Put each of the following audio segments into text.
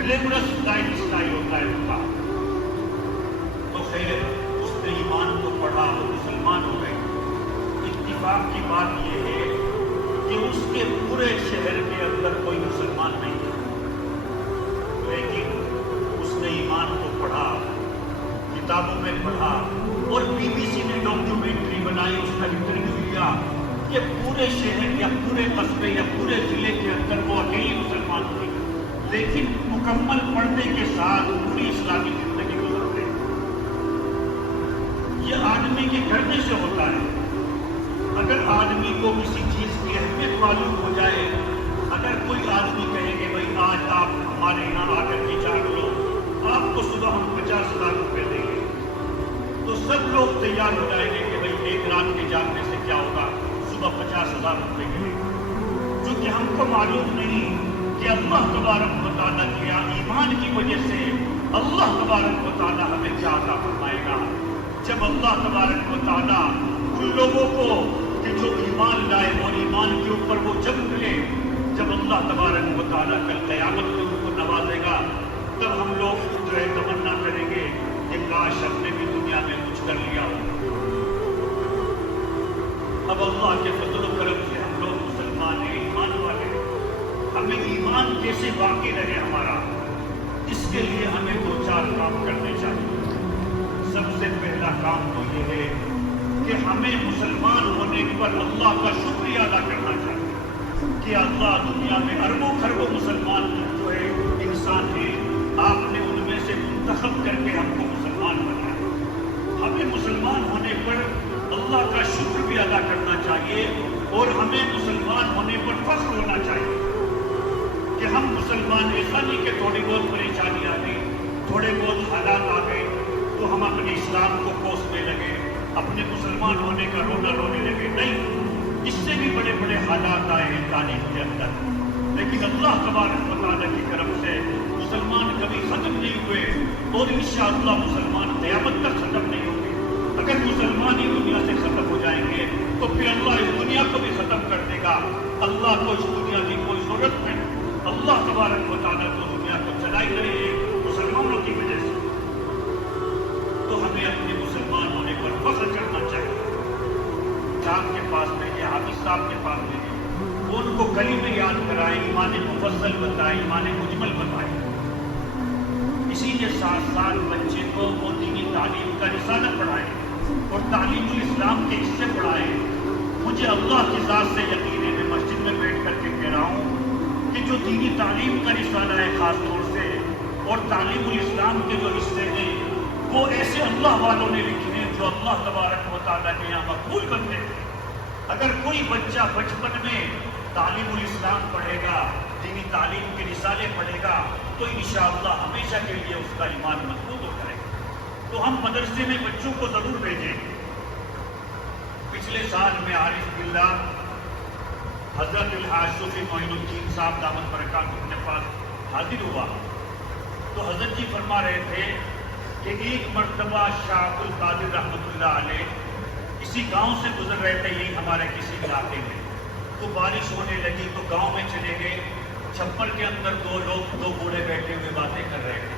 Glamorous life style ہوتا ہے ان کا. تو خیر اس نے ایمان کو پڑھا، وہ مسلمان ہو گئے. اتفاق کی بات یہ ہے کہ اس کے پورے شہر کے اندر کوئی مسلمان نہیں تھا، لیکن اس نے ایمان کو پڑھا، کتابوں میں پڑھا، اور BBC نے ڈاکیومنٹری بنائی، اس کا انٹرویو لیا کہ پورے شہر یا پورے قصبے یا پورے ضلع کے اندر وہ اکیلی مسلمان تھی، لیکن مکمل پڑھنے کے ساتھ پوری اسلامی زندگی گزرتے. یہ آدمی کے کرنے سے ہوتا ہے. اگر آدمی کو کسی چیز کی اہمیت معلوم ہو جائے، اگر کوئی آدمی کہے کہ بھائی آج آپ ہمارے یہاں آ کر کے جاگ لو، آپ کو صبح ہم 50,000 روپے دیں گے، تو سب لوگ تیار ہو جائیں گے کہ بھائی ایک رات کے جاگنے سے کیا ہوگا، صبح 50,000 روپے کے لیے. چونکہ ہم کو معلوم نہیں کہ اللہ تبارک و تعالیٰ کیا ایمان کی وجہ سے اللہ تبارک و تعالیٰ ہمیں کیا عطا فرمائے گا. جب اللہ تبارک و تعالیٰ ان لوگوں کو کہ جو ایمان لائے اور ایمان کے اوپر وہ جب ملے، جب اللہ تبارک و تعالیٰ کل قیامت میں ان کو نوازے گا، تب ہم لوگ جو ہے تمنا کریں گے کہ کاش ہم نے بھی دنیا میں کچھ کر لیا ہو. اب اللہ کے فضل و کرم سے ہم لوگ مسلمان ہیں، ایمان والے ہیں. ہمیں ایمان کیسے باقی رہے ہمارا، اس کے لیے ہمیں 2-4 کام کرنے چاہیے. سب سے پہلا کام تو یہ ہے کہ ہمیں مسلمان ہونے پر اللہ کا شکریہ ادا کرنا چاہیے کہ اللہ دنیا میں اربوں خربوں مسلمان جو ہے انسان ہیں، آپ نے ان میں سے منتخب کر کے ہم کو مسلمان بنایا. ہمیں مسلمان ہونے پر اللہ کا شکر بھی ادا کرنا چاہیے اور ہمیں مسلمان ہونے پر فخر ہونا چاہیے کہ ہم مسلمان. ایسا نہیں کہ تھوڑی بہت پریشانی آ گئی، تھوڑے بہت حالات آ گئے تو ہم اپنے اسلام کو کوسنے لگے، اپنے مسلمان ہونے کا رونے لگے. نہیں، اس سے بھی بڑے بڑے حالات آئے ہیں تاریخ کے اندر، لیکن اللہ تبارک و تعالیٰ کی طرف سے مسلمان کبھی ختم نہیں ہوئے اور انشاءاللہ مسلمان قیامت تک ختم نہیں ہوں گے. اگر مسلمان ہی دنیا سے ختم ہو جائیں گے تو پھر اللہ اس دنیا کو بھی ختم کر دے گا. اللہ کو اس دنیا کی کوئی ضرورت نہیں. اللہ تبارک و تعالیٰ کو دنیا کو چلائی رہے ہیں مسلمانوں کی وجہ سے. تو ہمیں اپنے مسلمان ہونے پر فخر کرنا چاہیے. شام کے پاس میں یا حافظ صاحب کے پاس میں ان کو کلمے یاد کرائیں، ایمان مفصل بتائیں، ایمان مجمل بتائیں. اسی کے ساتھ ساتھ بچے کو وہ دینی تعلیم کا رسالہ پڑھائیں اور تعلیم الاسلام کے حصے پڑھائیں. مجھے اللہ کی ذات سے یقین ہے، میں مسجد میں بیٹھ کر کے کہہ رہا ہوں کہ جو دینی تعلیم کا رسالہ ہے خاص طور سے، اور تعلیم الاسلام کے جو حصے ہیں وہ ایسے اللہ والوں نے لکھے ہیں جو اللہ تبارک و تعالیٰ کے یہاں مقبول بنتے ہیں. اگر کوئی بچہ بچپن میں تعلیم الاسلام پڑھے گا، دینی تعلیم کے رسالے پڑھے گا، تو انشاءاللہ ہمیشہ کے لیے اس کا ایمان مضبوط ہو جائے گا. تو ہم مدرسے میں بچوں کو ضرور بھیجیں. پچھلے سال میں عارف باللہ حضرت الحاج صوفی معین الدین صاحب دامت برکاتہ کے پاس حاضر ہوا تو حضرت جی فرما رہے تھے کہ ایک مرتبہ شاہ عبد القادر رحمۃ اللہ علیہ کسی گاؤں سے گزر رہے تھے، یہی ہمارے کسی علاقے میں. تو بارش ہونے لگی تو گاؤں میں چلے گئے. چھپر کے اندر دو بوڑھے بیٹھے ہوئے باتیں کر رہے تھے.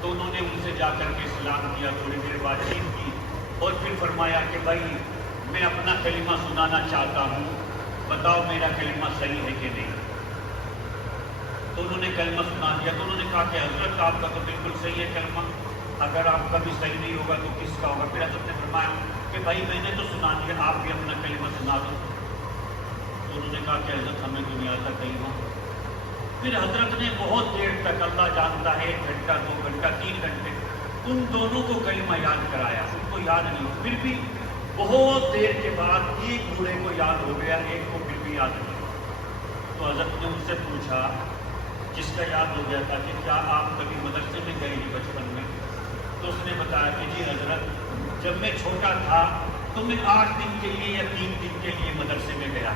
تو انہوں نے ان سے جا کر کے سلام کیا، تھوڑی دیر بات چیت کی اور پھر فرمایا کہ بھائی میں اپنا کلمہ سنانا چاہتا ہوں، بتاؤ میرا کلمہ صحیح ہے کہ نہیں. تو انہوں نے کلمہ سنا دیا. تو انہوں نے کہا کہ حضرت آپ کا تو بالکل صحیح ہے کلمہ، اگر آپ کا بھی صحیح نہیں ہوگا تو کس کا ہوگا. پھر حضرت نے فرمایا کہ بھائی میں نے تو سنا دیا، آپ بھی اپنا کلمہ سنا دو. تو انہوں نے کہا کہ حضرت ہمیں تو نہیں آتا کلمہ. پھر حضرت نے بہت دیر تک، اللہ جانتا ہے 1 گھنٹہ 2 گھنٹہ 3 گھنٹے ان دونوں کو کلمہ یاد کرایا. ان کو یاد نہیں ہو. پھر بھی بہت دیر کے بعد ایک بوڑھے کو یاد ہو گیا، ایک کو پھر بھی یاد نہیں. تو حضرت نے ان سے پوچھا جس کا یاد ہو گیا تھا کہ کیا آپ کبھی مدرسے میں گئے ہی بچپن میں؟ تو اس نے بتایا کہ جی حضرت جب میں چھوٹا تھا تو میں 8 دن کے لیے یا 3 دن کے لیے مدرسے میں گیا.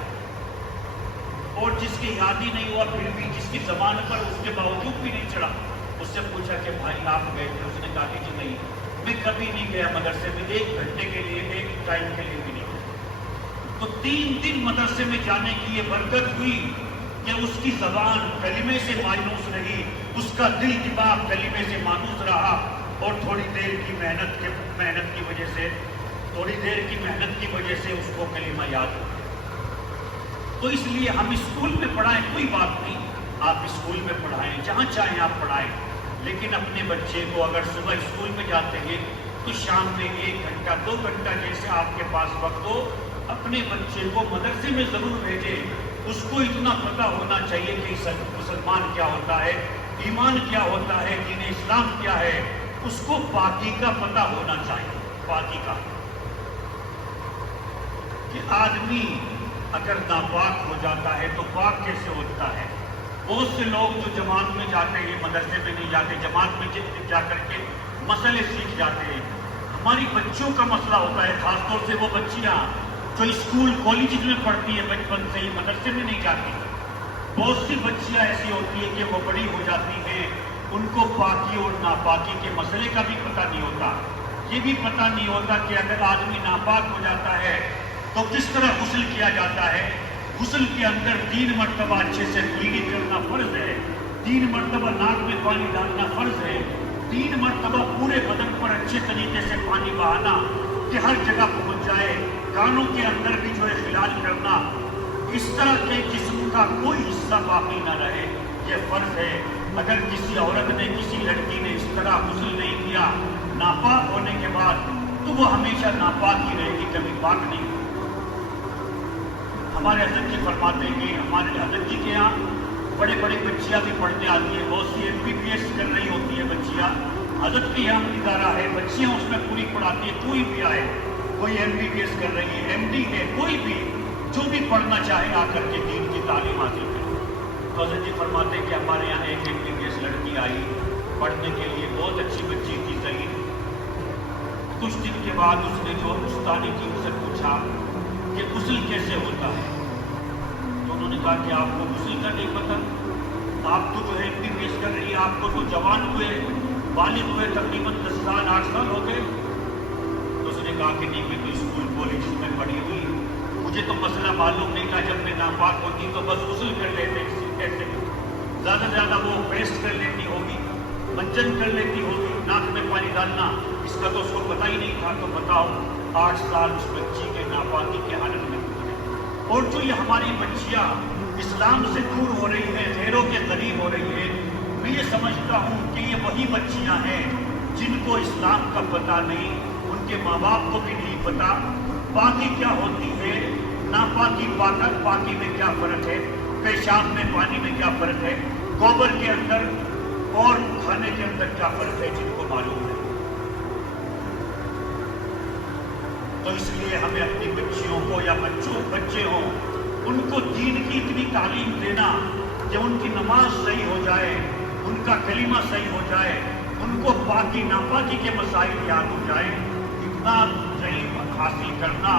اور جس کی یاد ہی نہیں ہوا پھر بھی جس کی زبان پر اس کے باوجود بھی نہیں چڑھا، اس سے پوچھا کہ بھائی آپ گئے تھے؟ اس نے کہا کہ جی نہیں، میں کبھی نہیں گیا مدرسے میں، 1 گھنٹے کے لیے 1 ٹائم کے لیے بھی نہیں گیا. تو 3 دن مدرسے میں جانے کی یہ برکت ہوئی کہ اس کی زبان کلمے سے مانوس رہی، اس کا دل دماغ کلمے سے مانوس رہا، اور تھوڑی دیر کی محنت کی وجہ سے اس کو کلمہ یاد ہو گیا۔ تو اس لیے ہم اسکول میں پڑھائیں، کوئی بات نہیں، آپ اسکول میں پڑھائیں، جہاں چاہیں آپ پڑھائیں، لیکن اپنے بچے کو اگر صبح اسکول میں جاتے ہیں تو شام میں 1 گھنٹہ 2 گھنٹہ جیسے آپ کے پاس وقت ہو، اپنے بچے کو مدرسے میں ضرور بھیجیں۔ اس کو اتنا پتہ ہونا چاہیے کہ مسلمان کیا ہوتا ہے، ایمان کیا ہوتا ہے، دین اسلام کیا ہے، اس کو پاکی کا پتہ ہونا چاہیے۔ پاکی کا کہ آدمی اگر ناپاک ہو جاتا ہے تو پاک کیسے ہوتا ہے۔ بہت سے لوگ جو جماعت میں جاتے ہیں، مدرسے میں نہیں جاتے، جماعت میں جا کر کے مسئلے سیکھ جاتے ہیں۔ ہماری بچوں کا مسئلہ ہوتا ہے، خاص طور سے وہ بچیاں جو اسکول کالجز میں پڑھتی ہیں، بچپن سے ہی مدرسے میں نہیں جاتی۔ بہت سی بچیاں ایسی ہوتی ہیں کہ وہ بڑی ہو جاتی ہیں، ان کو پاکی اور ناپاکی کے مسئلے کا بھی پتہ نہیں ہوتا۔ یہ بھی پتہ نہیں ہوتا کہ اگر آدمی ناپاک ہو جاتا ہے تو کس طرح غسل کیا جاتا ہے۔ غسل کے اندر 3 مرتبہ اچھے سے کلی کرنا فرض ہے، 3 مرتبہ ناک میں پانی ڈالنا فرض ہے، 3 مرتبہ پورے بدن پر اچھے طریقے سے پانی بہانا کہ ہر جگہ پہنچ جائے، کانوں کے اندر بھی جو ہے خلال کرنا، اس طرح کے جسم کا کوئی حصہ باقی نہ رہے، یہ فرض ہے۔ اگر کسی عورت نے، کسی لڑکی نے اس طرح غسل نہیں کیا ناپاک ہونے کے بعد، تو وہ ہمیشہ ناپاک ہی رہے گی، کبھی پاک نہیں ہوگی۔ ہمارے حضرت جی فرماتے ہیں کہ ہمارے حضرت جی کے یہاں بڑے بڑے بچیاں بھی پڑھنے آتی ہیں، بہت سی MBBS کر رہی ہوتی ہے بچیاں۔ حضرت کے یہاں ادارہ ہے، بچیاں اس میں پوری پڑھاتی ہے، کوئی بھی آئے، کوئی MBBS کر رہی ہے، MD ہے، کوئی بھی جو بھی پڑھنا چاہے آ کر کے دین کی تعلیم حاصل کرے۔ تو حضرت جی فرماتے ہیں کہ ہمارے یہاں ایک MBBS لڑکی آئی پڑھنے کے لیے، بہت اچھی بچی تھی، صحیح۔ کچھ دن کے بعد اس نے جو استانی کی ان سے پوچھا کہ غسل کیسے ہوتا ہے، تو انہوں نے کہا کہ آپ کو غسل کا نہیں پتہ، آپ تو جو ہے MBBS کر رہی ہے، آپ کو تو جوان ہوئے، بالغ ہوئے، تقریباً 10 سال 8 سال ہو گئے۔ تو اس نے کہا کہ نہیں، میں تو اسکول کالج میں پڑھی ہوئی، مجھے تو مسئلہ معلوم نہیں تھا، جب میں ناپاک ہوتی تو بس غسل کر لیتے، ایسے زیادہ سے زیادہ وہ پیسٹ کر لیتی ہوگی، منجن کر لیتی ہوگی، ناک میں پانی ڈالنا، اس کا تو اس کو پتہ ہی نہیں تھا۔ تو بتاؤ 8 سال اس بچی کے ناپاکی کے حالت میں گزرے۔ اور جو یہ ہماری بچیاں اسلام سے دور ہو رہی ہیں، غیروں کے قریب ہو رہی ہیں، میں یہ سمجھتا ہوں کہ یہ وہی بچیاں ہیں جن کو اسلام کا پتہ نہیں، ان کے ماں باپ کو بھی نہیں پتہ پاکی کیا ہوتی ہے، ناپاکی پاکی میں کیا فرق ہے، پیشاب میں پانی میں کیا فرق ہے، گوبر کے اندر اور کھانے کے اندر کیا فرق ہے، جن کو معلوم ہے۔ تو اس لیے ہمیں اپنی بچیوں کو یا بچے ہوں، ان کو دین کی اتنی تعلیم دینا کہ ان کی نماز صحیح ہو جائے، ان کا کلمہ صحیح ہو جائے، ان کو پاکی ناپاکی کے مسائل یاد ہو جائے، اتنا علم حاصل کرنا،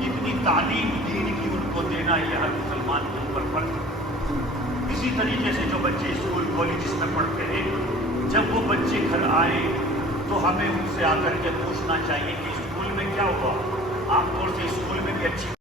اتنی تعلیم دین کی ان کو دینا، یہ ہر مسلمان کے اوپر فرض ہے۔ اسی طریقے سے جو بچے اسکول کالجز میں پڑھتے ہیں، جب وہ بچے گھر آئیں تو ہمیں ان سے آ کر کے پوچھنا چاہیے کہ اسکول میں کیا ہوا۔ عام طور سے اسکول میں بھی اچھی